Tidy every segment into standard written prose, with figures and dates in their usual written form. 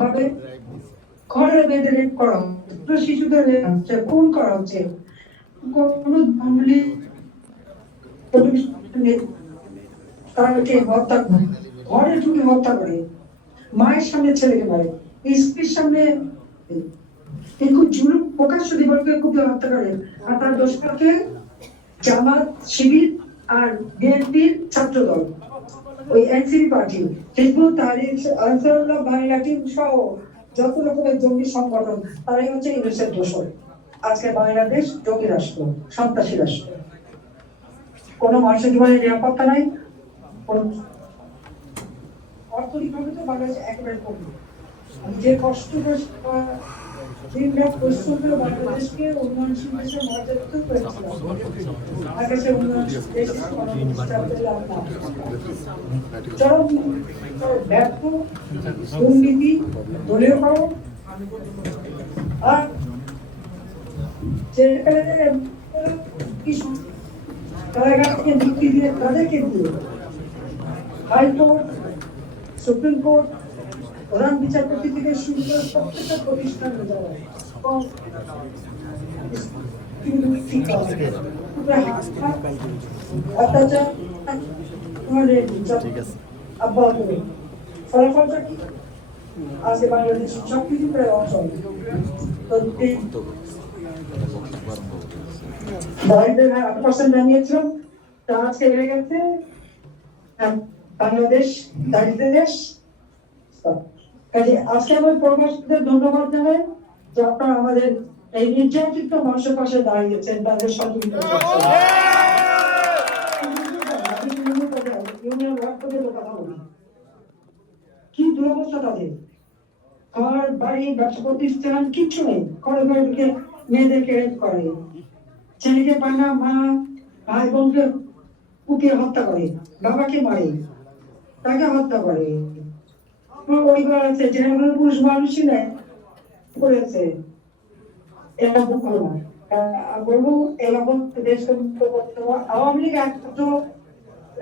ভাবে ঘরে বেঁধে রেপ করা হচ্ছে, শিশুদের খুন করা হচ্ছে, কোনো মামলি তাকে হত্যা করে, ঘরে ঢুকে হত্যা করে, মায়ের সামনে ছেলেকে মারে, স্ত্রীর সামনে খুব জুলুম প্রকাশ্য দিবসকে খুব হত্যা করে। আর তার দোষটাকে জামাত, শিবির আর বিএনপির ছাত্র দল, ওই NCP party, Hizbut Tahrir Ansarullah Bangla Team সহ যত রকমের জঙ্গি সংগঠন, তারাই হচ্ছে ইংরেজের দোষর। আজকে বাংলাদেশ জঙ্গি রাষ্ট্র, সন্ত্রাসী রাষ্ট্র, কোনো মানুষের জীবনের নিরাপত্তা নাই, কোন অর্থনৈতিকভাবে তো বাংলাদেশ একেবারে কমবে। আমি যে কষ্ট বাংলাদেশকে উন্নয়নশীল দেশের মর্যাদিত করেছিলাম, আকাশে উন্নয়নশীল দেশে চরম ব্যর্থ, দুর্নীতি, দলীয়করণ, আর কারাগারকে মুক্তি দিয়ে তাদেরকে দিয়ে হাইকোর্ট, সুপ্রিম কোর্ট, প্রধান বিচারপতি থেকে শুরু করে প্রত্যেকটা প্রতিষ্ঠানে যাওয়া অত্যাচার ফলাফলটা কি? আজকে বাংলাদেশ সবকিছু প্রায় অচল। দারিদ্রের 8% জানিয়েছিলাম, তা আজকে বেড়ে গেছে। বাংলাদেশ দারিদ্রের দেশ। কাজে আজকে আমি প্রবাসীদের ধন্যবাদ জানাই যে আপনারা আমাদের এই নির্যাতিত মানুষের পাশে দাঁড়িয়েছেন, তাদের সহযোগিতা করছেন। কি দুরবস্থা তাদের, ঘর বাড়ি ব্যবসা প্রতিষ্ঠান কিচ্ছু নেই, ঘরে ঘরে ঢুকে মেয়েদেরকে রেপ করে, ছেলেকে পায় না, মা ভাই বোনকে কুপিয়ে হত্যা করে, বাবাকে মারে, তাকে হত্যা করে। পরিবার আছে যেখানে পুরুষ মানুষই নেয় করেছে, এটা বলবো বলবো এরকম দেশকে মুক্ত করতে হবে। আওয়ামী লীগ একমাত্র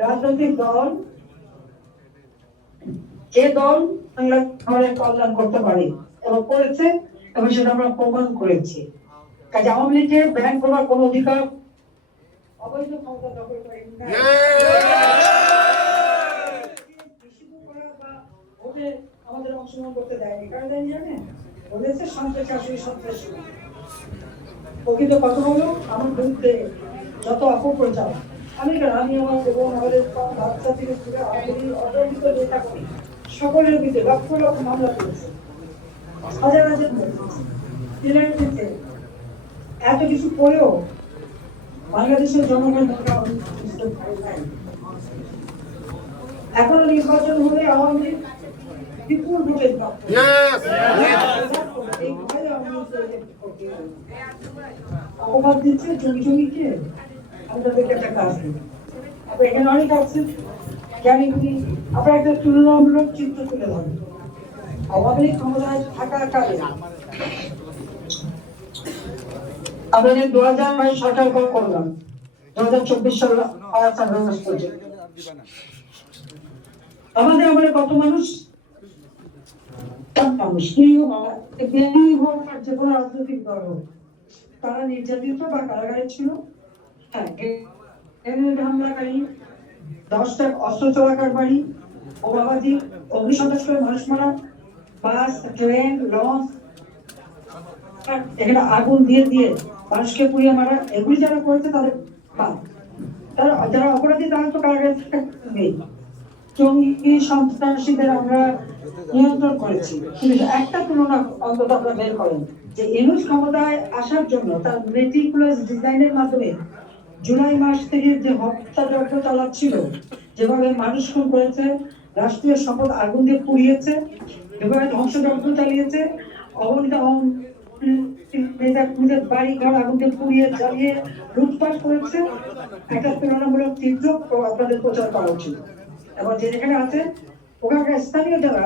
রাজনৈতিক দল যে দল বাংলাদেশের কল্যাণ করতে পারে এবং করেছে, এবং সেটা আমরা প্রমাণ করেছি। কাজে আওয়ামী লীগের ব্যান করার কোন অধিকার, অবৈধ ক্ষমতা দখল করে আমাদের অংশগ্রহণ করতে দেয়নি। কারণ জানেন বলেছে সন্ত্রাসী, আসলে সন্ত্রাসী প্রকৃত কথা হলো আমার বিরুদ্ধে যত অপপ্রচার, আমি আমার এবং আমাদের বাচ্চা থেকে অপরাধিত নেতা করি সকলের বিরুদ্ধে লক্ষ লক্ষ মামলা করেছে, হাজার হাজার দিতে। এত কিছু করেও বাংলাদেশের জনগণ এখনো নির্বাচন হলে আওয়ামী লীগ বিপুল ভোটের অপবাদ দিচ্ছে জমি জমিকে। আপনাদেরকে একটা কাজ দিই, আপনার এখানে অনেক আছে জ্ঞানী গুণী, আপনার একটা তুলনামূলক চিত্র তুলে ধরেন আওয়ামী লীগ ক্ষমতায় থাকাকালে আমাদের 2022 সরকার করলাম, 2024 সাল আমাদের আমাদের কত মানুষ যে কোনো রাজনৈতিক দল তারা নির্যাতিত বা কারাগারে ছিল। হ্যাঁ, হামলাকারী, 10টা অস্ত্র চোরাকারবারি, বোমাবাজি, অগ্নিসন্ত্রাস করে মানুষ মারা, বাস, ট্রেন, লঞ্চ, এখানে আগুন দিয়ে দিয়ে মানুষকে পুড়িয়ে মারা, এগুলি যারা করেছে তাদের তারা যারা অপরাধী তারা তো কারাগারে নেই। জঙ্গি সন্ত্রাসীদের আমরা নিয়ন্ত্রণ করেছি, কিন্তু একটা তুলনা অন্তত আপনারা বের করেন যে ইউনূস ক্ষমতায় আসার জন্য তার মেটিকুলাস ডিজাইনের মাধ্যমে জুলাই মাস থেকে যে হত্যাযজ্ঞ চালাচ্ছিল, যেভাবে মানুষ খুন করেছে, রাষ্ট্রীয় সম্পদ আগুন দিয়ে পুড়িয়েছে, যেভাবে ধ্বংসযজ্ঞ চালিয়েছে, অবনীত বাড়ি ঘর আগুন দিয়ে পুড়িয়ে জ্বালিয়ে লুটপাট করেছে, একটা তুলনামূলক তীব্র আপনাদের প্রচার করা উচিত। এবং যেখানে আছে ওখানকার স্থানীয় যারা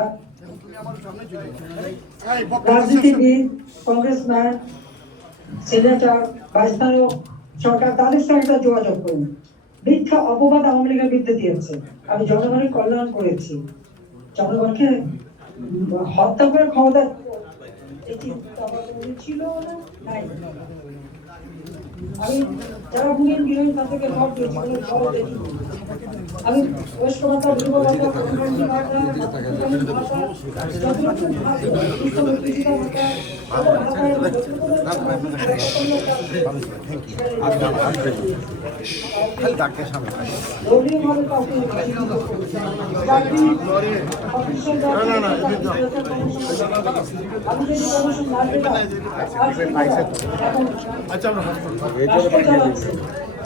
রাজনীতিবিদ, কংগ্রেসম্যান, সেনেটর বা স্থানীয় সরকার, তাদের সঙ্গে একটা যোগাযোগ করুন। মিথ্যা অপবাদ আওয়ামী লীগের বিরুদ্ধে দিয়েছে, আমি জনগণের কল্যাণ করেছি, জনগণকে হত্যা করার ক্ষমতা এই চিন্তা ছিল না নাই। আমি যারা ভূমিহীন গৃহহীন তাদেরকে ঘর দিয়েছি, কোনো ঘর দেখি। আমি বয়স্ক ভাতা, বিধবা ভাতা, প্রধানমন্ত্রী ভাতা, মাতৃত্বকালীন ভাতা, যতটুকু ভাতা, শিশু মৃত্যুজীবন ভাতা, তাদের ভাতায় দলীয়ভাবে কাউকে চাকরি, অফিসের আমি যদি প্রমোশন না পেতাম, এখন রাষ্ট্র চালাচ্ছে,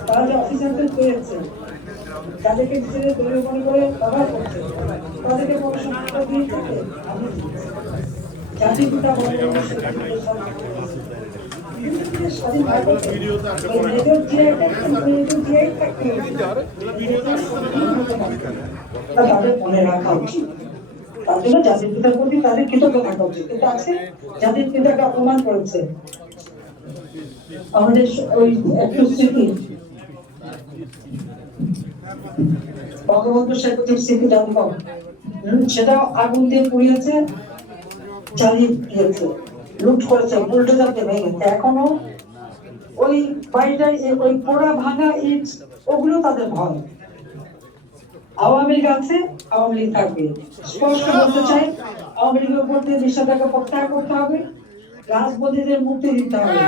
তারা যে অফিসারদের পেয়েছে, তাদেরকে নিজেদের দলীয় মনে করে ব্যবহার করছে, তাদেরকে প্রমোশন দিয়ে থাকে। আমি জাতির পিতা স্বাধীন ভারতে মেজর জিআই থাকতে তাদের মনে রাখা উচিত। তার জন্য জাতির পিতার প্রতি তাদের কৃতজ্ঞ থাকা উচিত। কিন্তু আছে জাতির পিতাকে অপমান করেছে। আমাদের ওই একটু স্মৃতি বঙ্গবন্ধু শেখ মুজিবুর স্মৃতি জাদুঘর, সেটাও আগুন দিয়ে পুড়িয়েছে, জ্বালিয়ে দিয়েছে, লুট করেছে, বুলডোজার দিয়ে ভেঙেছে। এখনো ওই বাড়িটায় ওই পোড়া ভাঙা ইট, ওগুলো তাদের ভয়। আওয়ামী লীগ আছে, আওয়ামী লীগ থাকবে। স্পষ্ট বলতে চাই, আওয়ামী লীগের উপর দিয়ে নিষেধাজ্ঞা প্রত্যাহার করতে হবে, রাজবন্দীদের মুক্তি দিতে হবে।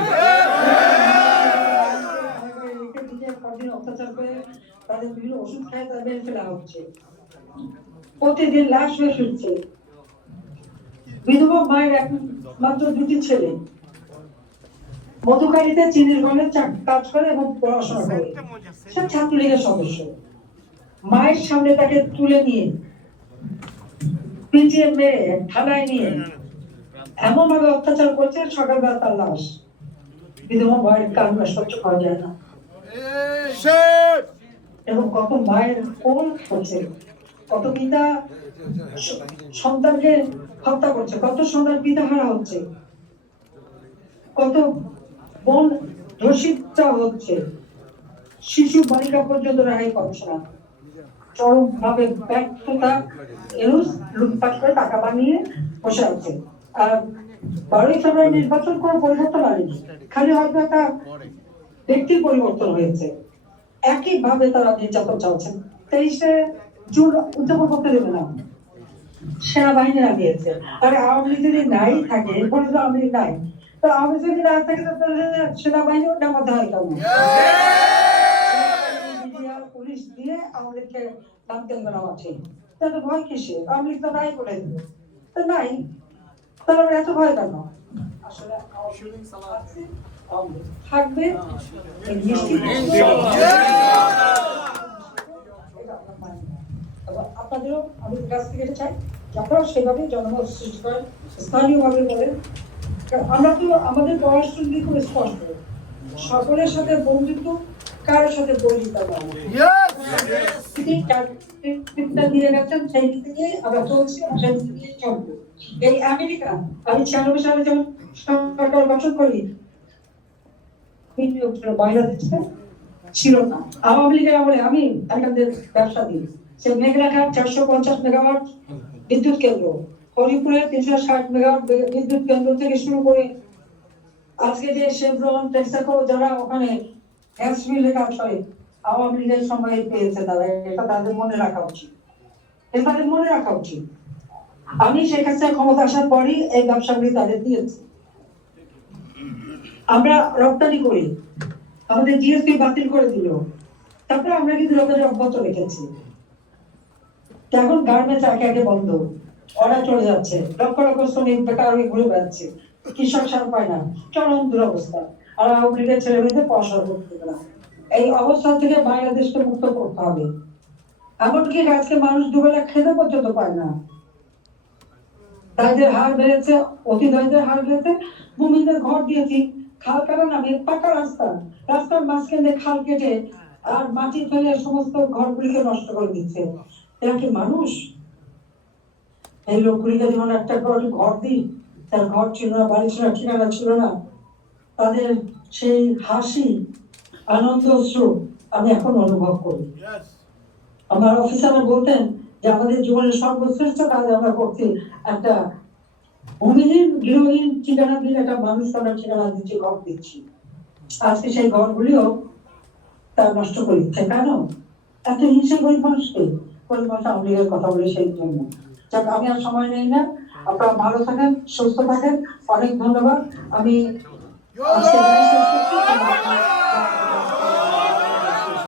অত্যাচার করে তাদের বিভিন্ন ওষুধ খায়, তাদের মেরে ফেলা হচ্ছে, প্রতিদিন লাশ হয়ে ফিরছে। বিধবা মায়ের একমাত্র দুটি ছেলে মধুকারীতে চিনির ঘরে কাজ করে এবং পড়াশোনা করে, সব ছাত্রলীগের সদস্য। মায়ের সামনে তাকে তুলে নিয়ে পিটিয়ে মেরে থানায় নিয়ে এমন ভাবে অত্যাচার করছে, সকালবেলা তার লাশ। বিধবা মায়ের কান্না সহ্য করা যায় না, এবং কত মায়ের কোল করছে, কত পিতা সন্তানকে হত্যা করছে, কত সন্তান পিতাহারা হচ্ছে, কত বোন ধর্ষিত হচ্ছে, শিশু বালিকা পর্যন্ত রেহাই পাচ্ছে না। চরম ভাবে ব্যর্থতা, লুটপাট করে টাকা বানিয়ে বসে আছে। আর 12ই ফেব্রুয়ারি নির্বাচন কোনো পরিবর্তন আনেনি, খালি হয়তো একটা ব্যক্তির পরিবর্তন হয়েছে। একই ভাবে তারা নির্যাতন চালাচ্ছেন। 23শে জুন উদযাপন করতে দেবে না, সেনাবাহিনী লাগিয়েছে। আর আওয়ামী লীগ যদি নাই থাকে, এরপরে তো আওয়ামী লীগ নাই, তো আওয়ামী লীগ যদি না থাকে সেনাবাহিনী ওটা মধ্যে হয় কেমন? পুলিশ দিয়ে আওয়ামী লীগকে নামতে হবে না মাঠে, তাহলে ভয় কিসে? আওয়ামী লীগ তো নাই বলে দিবে, তো নাই, তাহলে এত ভয় কেন? আসলে থাকবে আপনাদেরও আমি কাছ থেকে চাই আপনারাও সেভাবে জনমত সৃষ্টি করেন, স্থানীয় ভাবে বলেন। আমরা তো আমাদের পররাষ্ট্রনীতি খুব স্পষ্ট, সকলের সাথে বন্ধুত্ব, কারোর সাথে বৈরিতা দিয়ে গেছেন, সেই দিক থেকে আমরা চলছি, সেই দিক থেকে চলবো। এই আমেরিকা, আমি 96 সালে যখন সরকার গঠন করি, বাংলাদেশে ছিল না। আওয়ামী লীগের আমলে আমি এখানদের ব্যবসা দিই, সে মেঘনাঘাট 450 মেগাওয়াট বিদ্যুৎ কেন্দ্র, হরিপুরে 360 মেগাওয়াট বিদ্যুৎ কেন্দ্র থেকে শুরু করে আজকে যে শেভরন, টেক্সাকো যারা ওখানে গ্যাস মিলে কাজ করে, আওয়ামী লীগের সময় পেয়েছে তারা। এটা তাদের মনে রাখা উচিত, এটা তাদের মনে রাখা উচিত। আমি শেখ হাসিনা ক্ষমতা আসার পরই এই ব্যবসাগুলি তাদের দিয়েছি। আমরা রপ্তানি করি, আমাদের জিএসপি বাতিল করে দিল, তারপরে আমরা কিন্তু রপ্তানি অব্যাহত রেখেছি। এখন গার্মেন্টস একে একে বন্ধ, অর্ডার চলে যাচ্ছে, লক্ষ লক্ষ শ্রমিক বেকার হয়ে ঘুরে বেড়াচ্ছে, কৃষক সার পায় না, চরম দুরবস্থা। আর আওয়ামী লীগের ছেলে মেয়েদের পড়াশোনা করতে দেবে না। এই অবস্থা থেকে বাংলাদেশকে মুক্ত করতে হবে। এমনকি আজকে মানুষ দুবেলা খেতে পর্যন্ত পায় না, দারিদ্রের হার বেড়েছে, অতি দারিদ্রের হার বেড়েছে। ভূমিদের ঘর দিয়েছি, খাল কাটা নামে পাকা রাস্তা, রাস্তার মাঝখানে খাল কেটে আর মাটি ফেলে সমস্ত ঘরগুলিকে নষ্ট করে দিচ্ছে। এরা কি মানুষ? এই লোকগুলিকে যেমন একটা করে ঘর দিই, তার ঘর ছিল না, বাড়ি ছিল না, ঠিকানা ছিল না, তাদের সেই হাসি, আনন্দ, অশ্রু আমি এখন অনুভব করি। আমার অফিসাররা বলতেন যে আমাদের জীবনের সর্বশ্রেষ্ঠ কাজ আমরা করছি, একটা ভূমিহীন গৃহহীন ঠিকানা দিয়ে একটা মানুষ আমরা ঠিকানা দিচ্ছি, ঘর দিচ্ছি। আজকে সেই ঘরগুলিও তার নষ্ট করে দিচ্ছে। কেন এত হিংসা গরিব মানুষকে? গরিব মানুষ আওয়ামী লীগের কথা বলে সেই জন্য। যাক, আমি আর সময় নেই না, আপনারা ভালো থাকেন, সুস্থ থাকেন। অনেক ধন্যবাদ। আমি আজকে শেষ করছি।